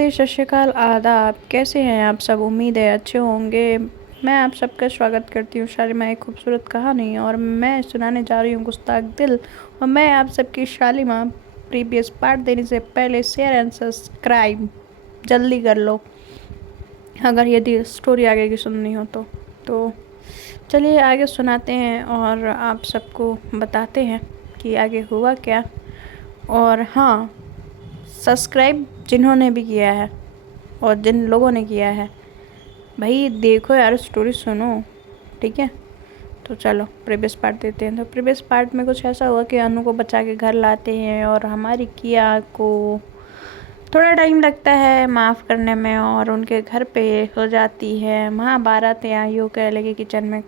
नमस्ते, सत श्री अकाल, आदाब। कैसे हैं आप सब? उम्मीद है अच्छे होंगे। मैं आप सबका स्वागत करती हूँ शालिमा एक खूबसूरत कहानी, और मैं सुनाने जा रही हूँ गुस्ताख दिल। और मैं आप सबकी शालिमा। प्रीवियस पार्ट देने से पहले शेयर एंड सब्सक्राइब जल्दी कर लो, अगर यदि स्टोरी आगे की सुननी हो तो चलिए आगे सुनाते हैं और आप सबको बताते हैं कि आगे हुआ क्या। और हाँ, सब्सक्राइब जिन्होंने भी किया है और जिन लोगों ने किया है, भाई देखो यार, स्टोरी सुनो, ठीक है। तो चलो प्रीवियस पार्ट देते हैं। तो प्रीवियस पार्ट में कुछ ऐसा हुआ कि अनु को बचा के घर लाते हैं और हमारी किया को थोड़ा टाइम लगता है माफ़ करने में, और उनके घर पे हो जाती है महाभारत, या यूँ कह लेंगे किचन में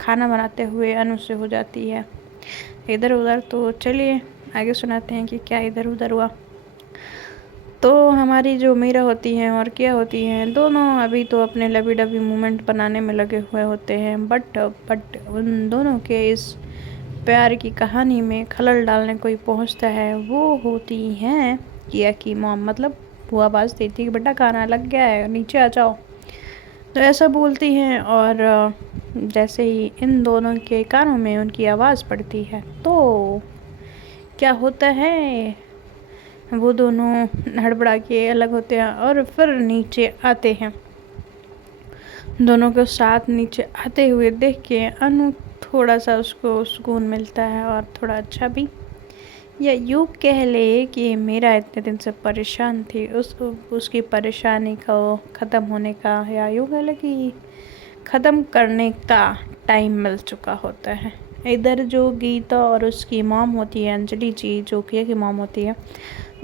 खाना बनाते हुए अनु से हो जाती है इधर उधर। तो चलिए आगे सुनाते हैं कि क्या इधर उधर हुआ। तो हमारी जो मीरा होती हैं और क्या होती हैं, दोनों अभी तो अपने लवी डबी मोमेंट बनाने में लगे हुए होते हैं। बट उन दोनों के इस प्यार की कहानी में खलल डालने कोई पहुंचता है। वो होती हैं किया की मॉम, मतलब वो आवाज़ देती है कि बेटा खाना लग गया है, नीचे आ जाओ। तो ऐसा बोलती हैं, और जैसे ही इन दोनों के कानों में उनकी आवाज़ पड़ती है तो क्या होता है, वो दोनों हड़बड़ा के अलग होते हैं और फिर नीचे आते हैं। दोनों को साथ नीचे आते हुए देख के अनु थोड़ा सा उसको सुकून मिलता है, और थोड़ा अच्छा भी, या यूँ कह ले कि मेरा इतने दिन से परेशान थी, उसकी परेशानी को ख़त्म होने का, या यूँ कह ले कि ख़त्म करने का टाइम मिल चुका होता है। इधर जो गीता और उसकी मॉम होती है, अंजलि जी जो किया की मॉम होती है,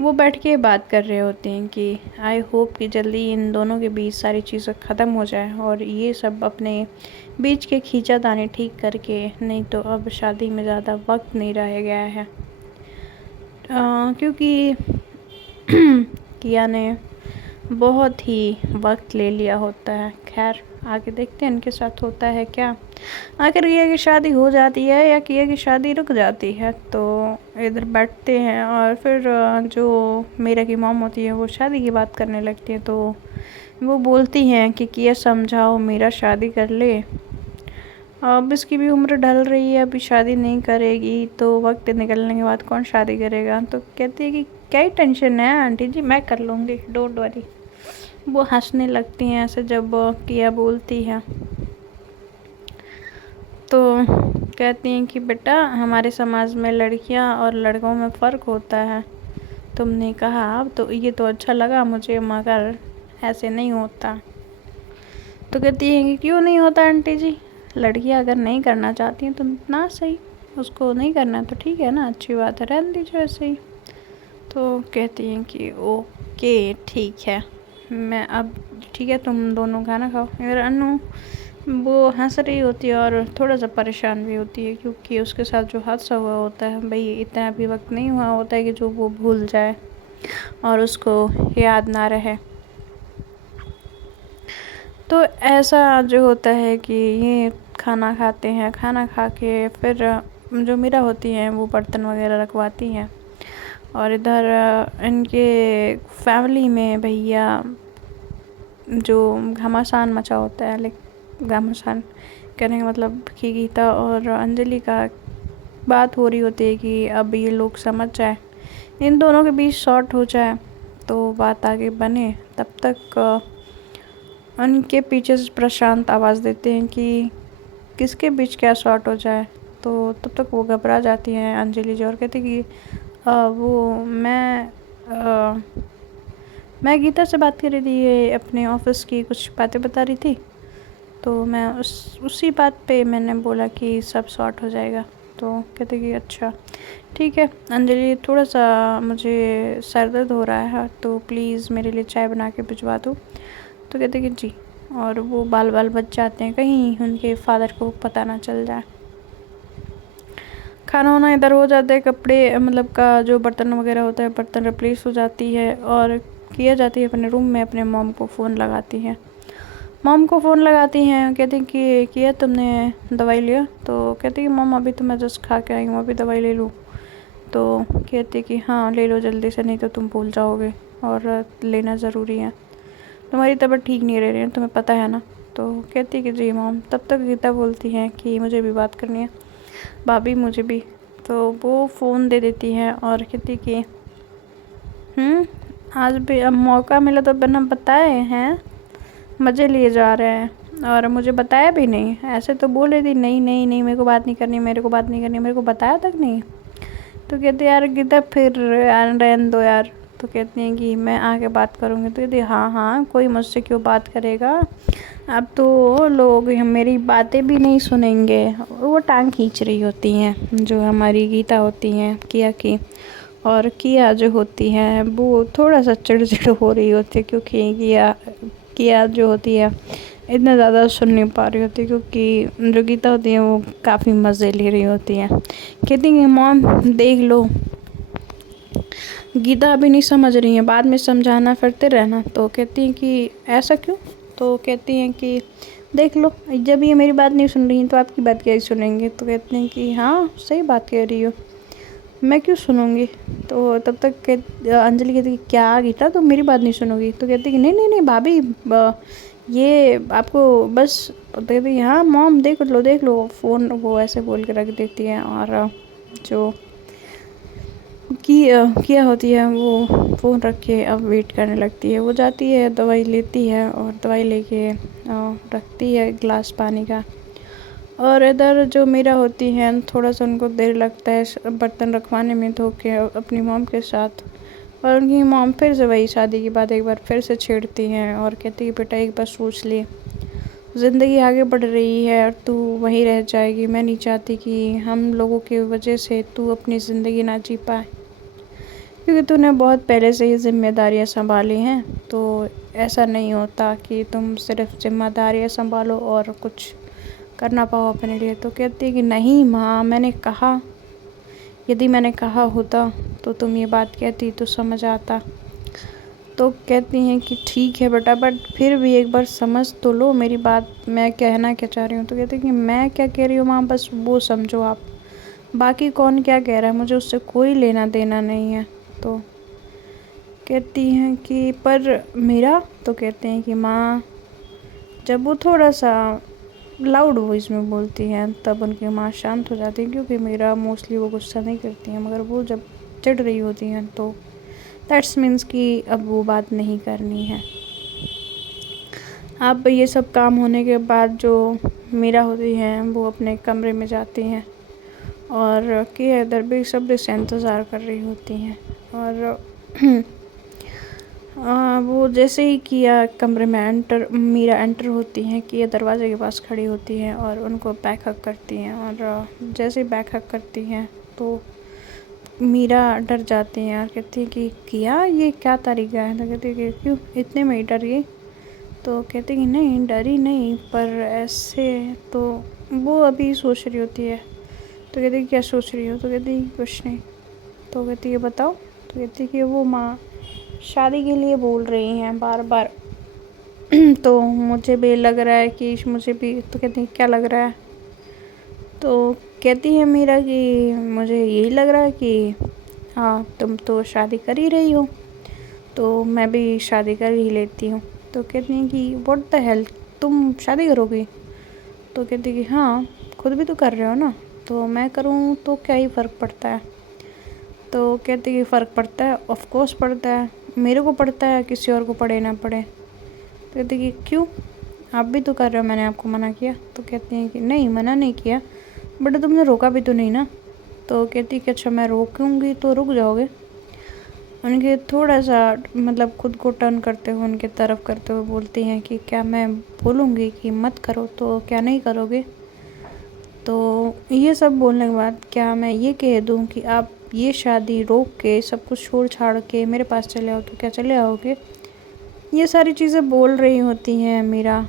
वो बैठ के बात कर रहे होते हैं कि आई होप कि जल्दी इन दोनों के बीच सारी चीज़ें ख़त्म हो जाए और ये सब अपने बीच के खींचातानी ठीक करके, नहीं तो अब शादी में ज़्यादा वक्त नहीं रह गया है। क्योंकि किया ने बहुत ही वक्त ले लिया होता है। खैर आगे देखते हैं इनके साथ होता है क्या। आखिर किया की शादी हो जाती है या किया की शादी रुक जाती है। तो इधर बैठते हैं और फिर जो मेरा की मॉम होती है वो शादी की बात करने लगती है। तो वो बोलती हैं कि किया समझाओ मेरा शादी कर ले, अब इसकी भी उम्र ढल रही है, अभी शादी नहीं करेगी तो वक्त निकलने के बाद कौन शादी करेगा। तो कहती है कि क्या ही टेंशन है आंटी जी, मैं कर लूँगी, डोंट वरी। वो हंसने लगती हैं ऐसे जब किया बोलती है। तो कहती हैं कि बेटा हमारे समाज में लड़कियां और लड़कों में फ़र्क होता है, तुमने कहा तो ये तो अच्छा लगा मुझे, मगर ऐसे नहीं होता। तो कहती है कि क्यों नहीं होता आंटी जी, लड़कियां अगर नहीं करना चाहती हैं तो ना सही, उसको नहीं करना तो ठीक है ना, अच्छी बात है, रहने दीजिए ऐसे ही। तो कहती हैं कि ओके ठीक है, मैं अब ठीक है, तुम दोनों खाना खाओ। अगर अनु वो हंस रही होती है और थोड़ा सा परेशान भी होती है, क्योंकि उसके साथ जो हादसा हुआ होता है, भाई इतना भी वक्त नहीं हुआ होता है कि जो वो भूल जाए और उसको याद ना रहे। तो ऐसा जो होता है कि ये खाना खाते हैं, खाना खा के फिर जो मीरा होती हैं वो बर्तन वगैरह रखवाती हैं। और इधर इनके फैमिली में भैया जो घमासान मचा होता है, लाइक घमासान कहने का मतलब कि गीता और अंजलि का बात हो रही होती है कि अब ये लोग समझ जाए, इन दोनों के बीच शॉर्ट हो जाए तो बात आगे बने। तब तक उनके पीछे से प्रशांत आवाज़ देते हैं कि किसके बीच क्या शॉर्ट हो जाए। तो तब तक वो घबरा जाती हैं अंजलि जी और कहती कि वो मैं गीता से बात कर रही थी, ये अपने ऑफिस की कुछ बातें बता रही थी, तो मैं उसी बात पे मैंने बोला कि सब सॉर्ट हो जाएगा। तो कहते कि अच्छा ठीक है अंजलि, थोड़ा सा मुझे सर दर्द हो रहा है तो प्लीज़ मेरे लिए चाय बना के भिजवा दो। तो कहते कि जी, और वो बाल बाल बच जाते हैं, कहीं उनके फादर को पता ना चल जाए। खाना वाना इधर हो जाता है, कपड़े मतलब का जो बर्तन वगैरह होता है, बर्तन रिप्लेस हो जाती है और किया जाती है अपने रूम में, अपने मॉम को फ़ोन लगाती है। मॉम को फ़ोन लगाती हैं, कहती हैं कि किया तुमने दवाई लिया। तो कहती है कि मॉम अभी तो मैं जस्ट खा के आई हूँ, अभी दवाई ले लूँ। तो कहती कि हाँ ले लो जल्दी से, नहीं तो तुम भूल जाओगे। और लेना ज़रूरी है। तुम्हारी तबीयत ठीक नहीं रह रही है, तुम्हें पता है ना। तो कहती है कि जी मॉम। तब तक गीता बोलती हैं कि मुझे भी बात करनी है, भाभी मुझे भी। तो वो फ़ोन दे देती है और कहती कि आज भी अब मौका मिला तो बिना बताए हैं मज़े लिए जा रहे हैं, और मुझे बताया भी नहीं। ऐसे तो बोल रही थी नहीं नहीं नहीं मेरे को बात नहीं करनी, मेरे को बात नहीं करनी, मेरे को बताया तक नहीं। तो कहती यार गीता फिर यार रहने दो यार। तो कहती हैं कि मैं आके बात करूँगी। तो कहती हाँ हाँ कोई मुझसे क्यों बात करेगा, अब तो लोग मेरी बातें भी नहीं सुनेंगे। वो टांग खींच रही होती हैं जो हमारी गीता होती हैं किया की, और किया जो होती है वो थोड़ा सा चिड़चिड़ हो रही होती है, क्योंकि किया जो होती है इतना ज़्यादा सुन नहीं पा रही होती, क्योंकि जो गीता होती है वो काफ़ी मज़े ले रही होती है। कहती है मॉम देख लो, गीता अभी नहीं समझ रही है, बाद में समझाना फिरते रहना। तो कहती हैं कि ऐसा क्यों। तो कहती हैं कि देख लो, जब ये मेरी बात नहीं सुन रही हैं तो आपकी बात क्या ही सुनेंगे। तो कहते हैं कि हाँ सही बात कह रही हो, मैं क्यों सुनूंगी। तो तब तक अंजलि कहती कि क्या गीता तुम मेरी बात नहीं सुनोगी। तो कहती कि नहीं नहीं नहीं भाभी, ये आपको बस। तो कहती हाँ मॉम देख लो फ़ोन, वो ऐसे बोल के रख देती है। और जो किया होती है वो फ़ोन रख के अब वेट करने लगती है। वो जाती है दवाई लेती है और दवाई लेके रखती है गिलास पानी का। और इधर जो मीरा होती हैं थोड़ा सा उनको देर लगता है बर्तन रखवाने में धो के अपनी मॉम के साथ। और उनकी मॉम फिर से वही शादी की बात एक बार फिर से छेड़ती हैं और कहती है बेटा एक बार सोच ले, ज़िंदगी आगे बढ़ रही है और तू वहीं रह जाएगी। मैं नहीं चाहती कि हम लोगों की वजह से तू अपनी ज़िंदगी ना जी पाए, क्योंकि तूने बहुत पहले से ही ज़िम्मेदारियाँ संभाली हैं। तो ऐसा नहीं होता कि तुम सिर्फ ज़िम्मेदारियाँ संभालो और कुछ करना पाओ अपने लिए। तो कहती है कि नहीं माँ, मैंने कहा, यदि मैंने कहा होता तो तुम ये बात कहती तो समझ आता। तो कहती हैं कि ठीक है बेटा, बट फिर भी एक बार समझ तो लो मेरी बात, मैं कहना क्या चाह रही हूँ। तो कहती है कि मैं क्या कह रही हूँ माँ, बस वो समझो आप, बाकी कौन क्या कह रहा है मुझे उससे कोई लेना देना नहीं है। तो कहती हैं कि पर मेरा। तो कहते हैं कि माँ, जब वो थोड़ा सा लाउड वॉइस में बोलती हैं तब उनकी माँ शांत हो जाती है, क्योंकि मेरा मोस्टली वो गुस्सा नहीं करती हैं, मगर वो जब चिढ़ रही होती हैं तो दैट्स मीन्स कि अब वो बात नहीं करनी है। अब ये सब काम होने के बाद जो मीरा होती हैं वो अपने कमरे में जाती हैं और कि इधर भी सब से इंतज़ार कर रही होती हैं। और वो जैसे ही किया कमरे में मीरा एंटर होती हैं, किया दरवाजे के पास खड़ी होती हैं और उनको बैक हक करती हैं। और जैसे ही बैक हक करती हैं तो मीरा डर जाती हैं और कहती है कि किया ये क्या तरीका है। तो कहती है कि क्यों इतने में ही डर गई। तो कहती है कि नहीं डरी नहीं, पर ऐसे। तो वो अभी सोच रही होती है। तो कहती है क्या सोच रही हो। तो कहती है कुछ नहीं। तो कहती है बताओ। तो कहती है कि वो माँ शादी के लिए बोल रही हैं बार बार। तो मुझे भी लग रहा है कि मुझे भी। तो कहती है क्या लग रहा है। तो कहती है मीरा कि मुझे यही लग रहा है कि हाँ तुम तो शादी कर ही रही हो, तो मैं भी शादी कर ही लेती हूँ। तो कहती हैं कि व्हाट द हेल, तुम शादी करोगी। तो कहती है कि हाँ खुद भी तो कर रहे हो ना, तो मैं करूँ तो क्या ही फ़र्क पड़ता है। तो कहती है कि फ़र्क पड़ता है, ऑफ कोर्स पड़ता है, मेरे को पड़ता है, किसी और को पड़े ना पड़े। तो कहती है कि क्यों, आप भी तो कर रहे हो, मैंने आपको मना किया। तो कहती हैं कि नहीं मना नहीं किया, बट तुमने रोका भी तो नहीं ना। तो कहती है कि अच्छा मैं रोकूंगी तो रुक जाओगे। उनके थोड़ा सा मतलब खुद को टर्न करते हुए उनके तरफ करते हुए बोलती हैं कि क्या मैं बोलूँगी कि मत करो तो क्या नहीं करोगे। तो ये सब बोलने के बाद क्या मैं ये कह दूँ कि आप ये शादी रोक के सब कुछ छोड़ छाड़ के मेरे पास चले आओ तो क्या चले आओगे। ये सारी चीज़ें बोल रही होती हैं मीरा।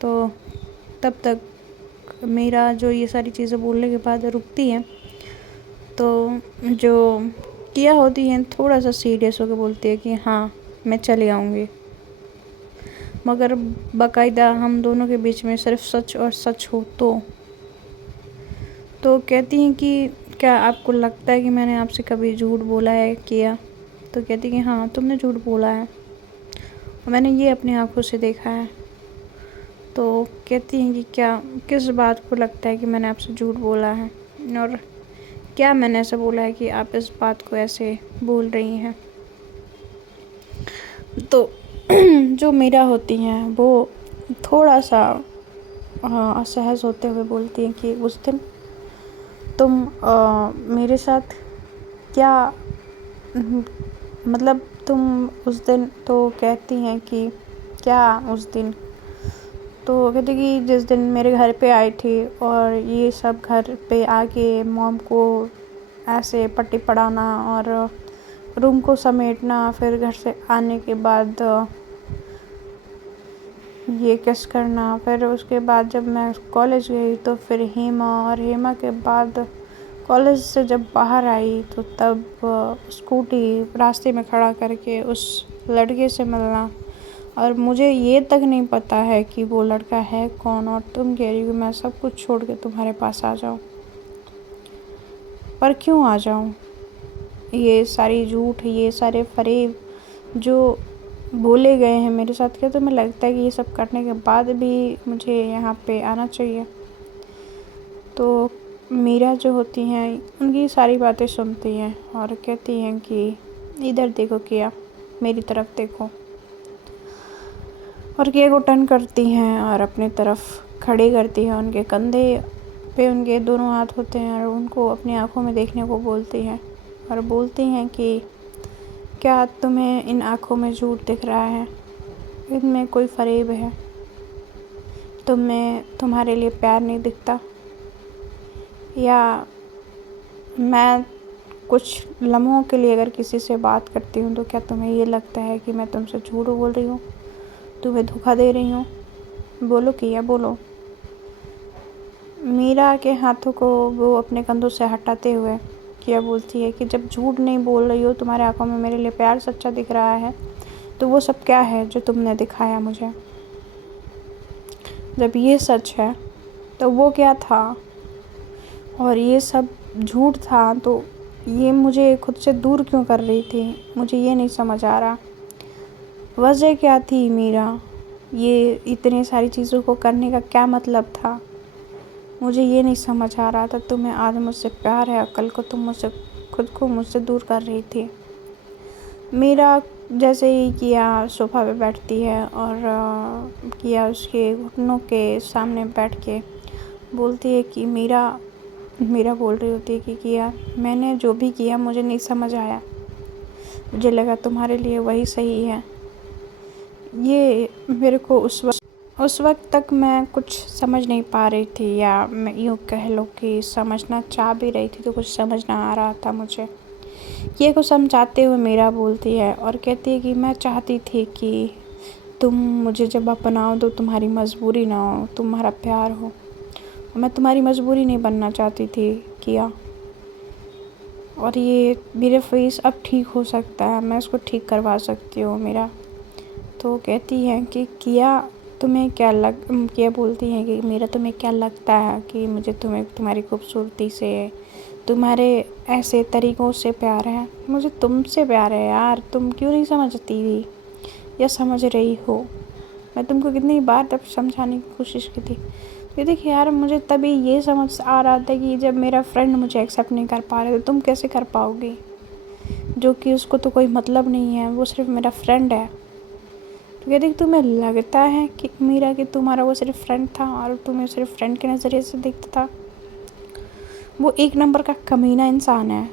तो तब तक मीरा जो ये सारी चीज़ें बोलने के बाद रुकती हैं, तो जो किया होती है थोड़ा सा सीरियस होकर बोलती है कि हाँ मैं चले आऊँगी, मगर बाकायदा हम दोनों के बीच में सिर्फ सच और सच हो तो कहती हैं कि क्या आपको लगता है कि मैंने आपसे कभी झूठ बोला है किया। तो कहती कि हाँ तुमने झूठ बोला है और मैंने ये अपनी आँखों से देखा है। तो कहती हैं कि क्या किस बात को लगता है कि मैंने आपसे झूठ बोला है और क्या मैंने ऐसा बोला है कि आप इस बात को ऐसे बोल रही हैं। तो जो मीरा होती हैं वो थोड़ा सा असहज होते हुए बोलती हैं कि उस दिन तुम मेरे साथ क्या मतलब तुम उस दिन, तो कहती हैं कि क्या उस दिन, तो कहती कि जिस दिन मेरे घर पे आई थी और ये सब घर पे आके मॉम को ऐसे पट्टी पढ़ाना और रूम को समेटना, फिर घर से आने के बाद ये किस करना, फिर उसके बाद जब मैं कॉलेज गई तो फिर हेमा, और हेमा के बाद कॉलेज से जब बाहर आई तो तब स्कूटी रास्ते में खड़ा करके उस लड़के से मिलना, और मुझे ये तक नहीं पता है कि वो लड़का है कौन, और तुम कह रही हो मैं सब कुछ छोड़ के तुम्हारे पास आ जाऊँ। पर क्यों आ जाऊँ? ये सारी झूठ, ये सारे फरेब जो बोले गए हैं मेरे साथ, क्या तुम्हें लगता है कि ये सब करने के बाद भी मुझे यहाँ पे आना चाहिए? तो मीरा जो होती हैं उनकी सारी बातें सुनती हैं और कहती हैं कि इधर देखो किया, मेरी तरफ देखो, और किया को टर्न करती हैं और अपनी तरफ खड़ी करती हैं। उनके कंधे पे उनके दोनों हाथ होते हैं और उनको अपनी आँखों में देखने को बोलती हैं और बोलती हैं कि क्या तुम्हें इन आँखों में झूठ दिख रहा है? इनमें कोई फरेब है? तुम्हारे लिए प्यार नहीं दिखता? या मैं कुछ लम्हों के लिए अगर किसी से बात करती हूँ तो क्या तुम्हें ये लगता है कि मैं तुमसे झूठ बोल रही हूँ, तुम्हें धोखा दे रही हूँ? बोलो किया, बोलो। मीरा के हाथों को वो अपने कंधों से हटाते हुए किया बोलती है कि जब झूठ नहीं बोल रही हो, तुम्हारे आंखों में मेरे लिए प्यार सच्चा दिख रहा है, तो वो सब क्या है जो तुमने दिखाया मुझे? जब ये सच है तो वो क्या था? और ये सब झूठ था तो ये मुझे खुद से दूर क्यों कर रही थी? मुझे ये नहीं समझ आ रहा। वजह क्या थी मीरा? ये इतनी सारी चीज़ों को करने का क्या मतलब था? मुझे ये नहीं समझ आ रहा था। तुम्हें आज मुझसे प्यार है और कल को तुम मुझसे खुद को मुझसे दूर कर रही थी। मीरा जैसे ही किया सोफ़ा पे बैठती है और किया उसके घुटनों के सामने बैठ के बोलती है कि मीरा बोल रही होती है कि किया मैंने जो भी किया मुझे नहीं समझ आया, मुझे लगा तुम्हारे लिए वही सही है। ये मेरे को उस वक्त तक मैं कुछ समझ नहीं पा रही थी, या मैं यूँ कह लो कि समझना चाह भी रही थी तो कुछ समझ ना आ रहा था मुझे। ये को समझाते हुए मीरा बोलती है और कहती है कि मैं चाहती थी कि तुम मुझे जब अपनाओ तो तुम्हारी मजबूरी ना हो, तुम्हारा प्यार हो। मैं तुम्हारी मजबूरी नहीं बनना चाहती थी किया, और ये मेरे फेस अब ठीक हो सकता है, मैं इसको ठीक करवा सकती हूँ मेरा। तो कहती है कि किया बोलती है कि मेरा तुम्हें क्या लगता है कि मुझे तुम्हारी खूबसूरती से, तुम्हारे ऐसे तरीक़ों से प्यार है? मुझे तुमसे प्यार है यार, तुम क्यों नहीं समझती थी या समझ रही हो? मैं तुमको कितनी बार तब समझाने की कोशिश की थी। तो देखिए यार, मुझे तभी ये समझ आ रहा था कि जब मेरा फ्रेंड मुझे एक्सेप्ट नहीं कर पा रहे तो तुम कैसे कर पाओगी, जो कि उसको तो कोई मतलब नहीं है, वो सिर्फ मेरा फ्रेंड है। तो कहते कि तुम्हें लगता है कि मीरा कि तुम्हारा वो सिर्फ फ्रेंड था और तुम्हें सिर्फ फ्रेंड के नज़रिए से देखता था? वो एक नंबर का कमीना इंसान है,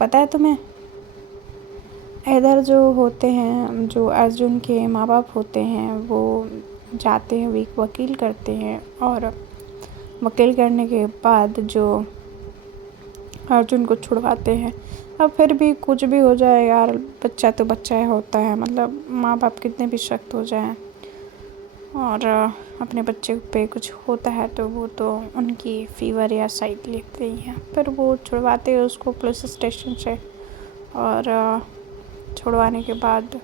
पता है तुम्हें? इधर जो होते हैं, जो अर्जुन के माँ बाप होते हैं, वो जाते हैं, एक वकील करते हैं, और वकील करने के बाद जो अर्जुन को छुड़वाते हैं। अब फिर भी कुछ भी हो जाए यार, बच्चा तो बच्चा ही होता है, मतलब माँ बाप कितने भी सख्त हो जाएं और अपने बच्चे पे कुछ होता है तो वो तो उनकी फ़ीवर या साइड लेते ही हैं। फिर वो छुड़वाते हैं उसको पुलिस स्टेशन से, और छुड़वाने के बाद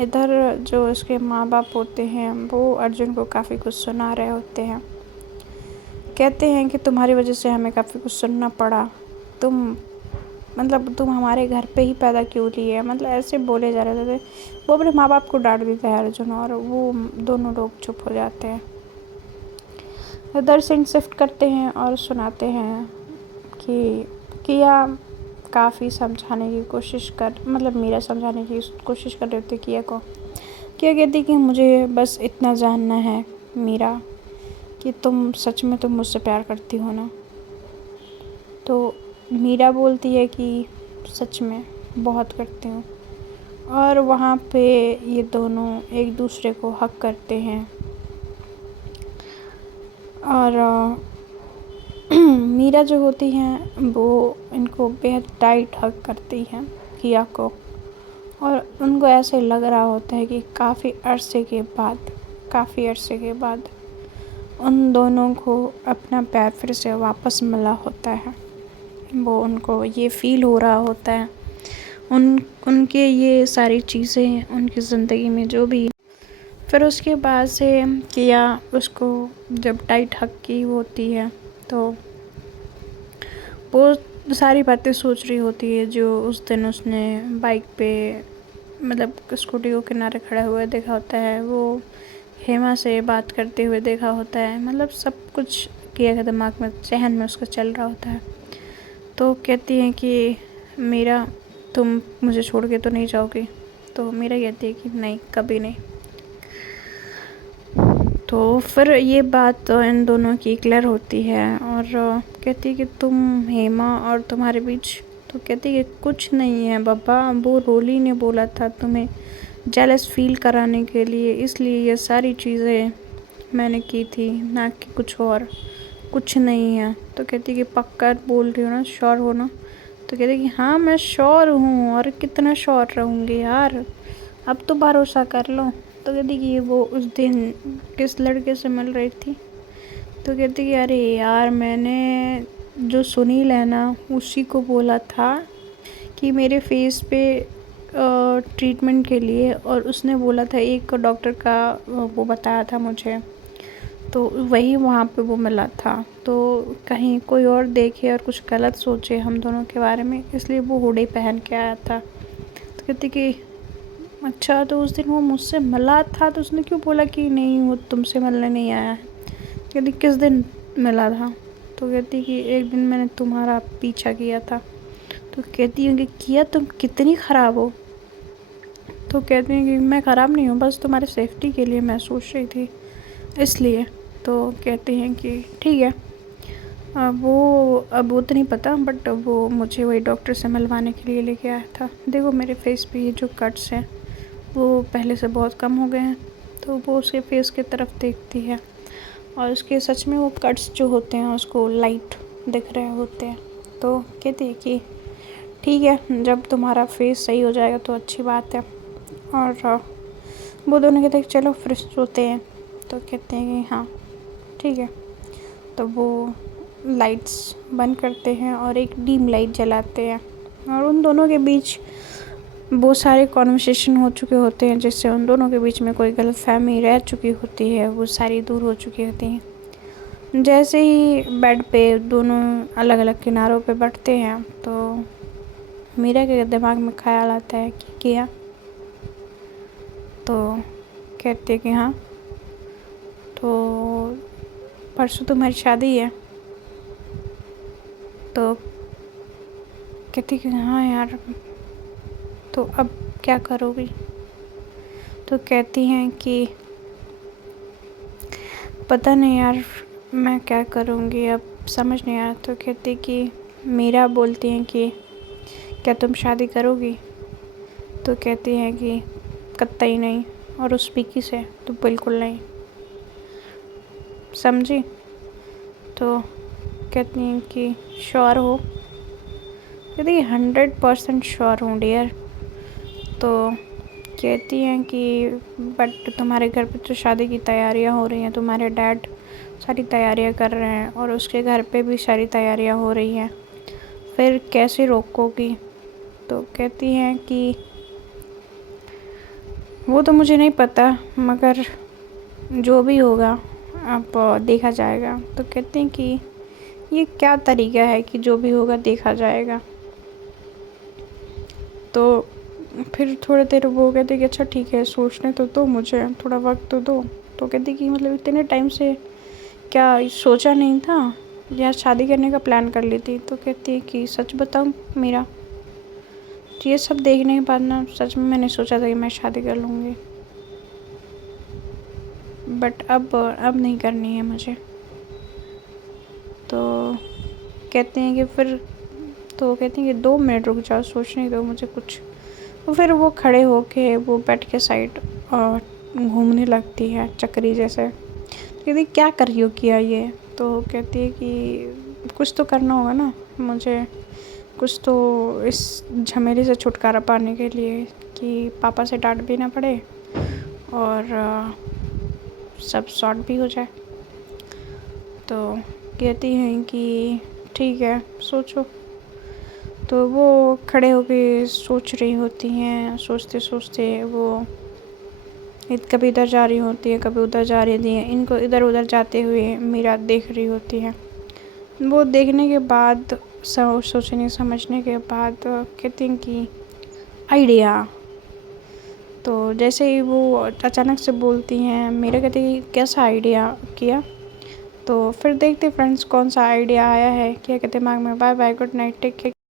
इधर जो उसके माँ बाप होते हैं वो अर्जुन को काफ़ी कुछ सुना रहे होते हैं। कहते हैं कि तुम्हारी वजह से हमें काफ़ी कुछ सुनना पड़ा, तुम मतलब तुम हमारे घर पे ही पैदा क्यों लिए, मतलब ऐसे बोले जा रहे थे। वो अपने माँ बाप को डांट देता है अर्जुन, और वो दोनों लोग चुप हो जाते हैं। इधर सीन शिफ्ट करते हैं और सुनाते हैं कि किया काफ़ी समझाने की कोशिश कर, मतलब मीरा समझाने की कोशिश कर रही होती किया को। किया कहती कि मुझे बस इतना जानना है मीरा कि तुम सच में तुम मुझसे प्यार करती हो ना। तो मीरा बोलती है कि सच में बहुत करती हूँ। और वहाँ पे ये दोनों एक दूसरे को हक करते हैं। और मीरा जो होती हैं वो इनको बेहद टाइट हक करती हैं किया को। और उनको ऐसे लग रहा होता है कि काफ़ी अरसे के बाद उन दोनों को अपना प्यार फिर से वापस मिला होता है। वो उनको ये फ़ील हो रहा होता है। उनके ये सारी चीज़ें उनकी ज़िंदगी में जो भी। फिर उसके बाद से किया उसको जब टाइट हक की होती है तो वो सारी बातें सोच रही होती है जो उस दिन उसने बाइक पे, मतलब स्कूटी को किनारे खड़ा हुए देखा होता है, वो हेमा से बात करते हुए देखा होता है, मतलब सब कुछ किया के दिमाग में जहन में उसका चल रहा होता है। तो कहती हैं कि मीरा तुम मुझे छोड़ के तो नहीं जाओगी। तो मीरा कहती है कि नहीं, कभी नहीं। तो फिर ये बात तो इन दोनों की क्लियर होती है और कहती है कि तुम हेमा और तुम्हारे बीच, तो कहती है कि कुछ नहीं है बाबा, वो रोली ने बोला था तुम्हें जेलस फील कराने के लिए, इसलिए ये सारी चीज़ें मैंने की थी, ना कि कुछ और, कुछ नहीं है। तो कहती है कि पक्का बोल रही हो ना, श्योर हो ना। तो कहती है कि हाँ मैं श्योर हूँ, और कितना श्योर रहूँगी यार, अब तो भरोसा कर लो। तो कहती कि वो उस दिन किस लड़के से मिल रही थी। तो कहती कि अरे यार, मैंने जो सुनील है ना उसी को बोला था कि मेरे फेस पे ट्रीटमेंट के लिए, और उसने बोला था एक डॉक्टर का वो बताया था मुझे, तो वही वहाँ पे वो मिला था। तो कहीं कोई और देखे और कुछ गलत सोचे हम दोनों के बारे में, इसलिए वो हुडी पहन के आया था। तो कहती कि अच्छा, तो उस दिन वो मुझसे मिला था तो उसने क्यों बोला कि नहीं वो तुमसे मिलने नहीं आया है। कहती किस दिन मिला था। तो कहती कि एक दिन मैंने तुम्हारा पीछा किया था। तो कहती है कि किया तुम कितनी ख़राब हो। तो कहती हैं कि मैं ख़राब नहीं हूँ, बस तुम्हारी सेफ्टी के लिए मैं सोच रही थी इसलिए। तो कहते हैं कि ठीक है। अब वो तो नहीं पता, बट वो मुझे वही डॉक्टर से मिलवाने के लिए लेके आया था। देखो मेरे फेस पे ये जो कट्स हैं वो पहले से बहुत कम हो गए हैं। तो वो उसके फेस की तरफ देखती है और उसके सच में वो कट्स जो होते हैं उसको लाइट दिख रहे होते हैं। तो कहती है कि ठीक है, जब तुम्हारा फेस सही हो जाएगा तो अच्छी बात है। और वो दोनों कहते हैं चलो फिर सोते हैं। तो कहते हैं कि हाँ ठीक है। तो वो लाइट्स बंद करते हैं और एक डीम लाइट जलाते हैं, और उन दोनों के बीच बहुत सारे कॉन्वर्सेशन हो चुके होते हैं, जिससे उन दोनों के बीच में कोई गलतफहमी रह चुकी होती है वो सारी दूर हो चुकी होती हैं। जैसे ही बेड पे दोनों अलग अलग किनारों पे बैठते हैं तो मीरा के दिमाग में ख्याल आता है कि किया। तो कहते हैं कि हाँ, तो परसों तुम्हारी शादी है। तो कहती कि हाँ यार, तो अब क्या करोगी। तो कहती हैं कि पता नहीं यार मैं क्या करूँगी, अब समझ नहीं आ रहा। तो कहती कि मीरा बोलती हैं कि क्या तुम शादी करोगी। तो कहती हैं कि कतई नहीं, और उस पीकी से तो बिल्कुल नहीं, समझी। तो कहती हैं कि श्योर हो। कहती 100% श्योर हूँ डियर। तो कहती हैं कि बट तुम्हारे घर पे तो शादी की तैयारियां हो रही हैं, तुम्हारे डैड सारी तैयारियां कर रहे हैं और उसके घर पे भी सारी तैयारियां हो रही हैं, फिर कैसे रोकोगी। तो कहती हैं कि वो तो मुझे नहीं पता, मगर जो भी होगा अब देखा जाएगा। तो कहते हैं कि ये क्या तरीका है कि जो भी होगा देखा जाएगा। तो फिर थोड़ी देर वो कहती कि अच्छा ठीक है, सोचने तो दो मुझे, थोड़ा वक्त तो दो। तो कहती कि मतलब इतने टाइम से क्या सोचा नहीं था, या शादी करने का प्लान कर ली थी? तो कहती है कि सच बताऊँ मीरा, ये सब देखने के बाद ना सच में मैंने सोचा था कि मैं शादी कर लूँगी, बट अब नहीं करनी है मुझे। तो कहते हैं कि फिर, तो कहती हैं कि 2 मिनट रुक जाओ, सोचने दो मुझे कुछ। तो फिर वो खड़े होके वो बेड के साइड घूमने लगती है चक्री जैसे। कहती क्या कर रही हो, किया ये? तो कहती है कि कुछ तो करना होगा ना मुझे, कुछ तो इस झमेले से छुटकारा पाने के लिए, कि पापा से डांट भी ना पड़े और सब सॉर्ट भी हो जाए। तो कहती हैं कि ठीक है, सोचो। तो वो खड़े होके सोच रही होती हैं, सोचते सोचते वो कभी इधर जा रही होती है, कभी उधर जा रही होती है। इनको इधर उधर जाते हुए मीरा देख रही होती है। वो देखने के बाद, सोचने समझने के बाद कहती हैं कि आइडिया। तो जैसे ही वो अचानक से बोलती हैं, मीरा कहती है कि कैसा आइडिया किया? तो फिर देखते फ्रेंड्स कौन सा आइडिया आया है क्या कहते दिमाग में। Bye bye, good night, take care.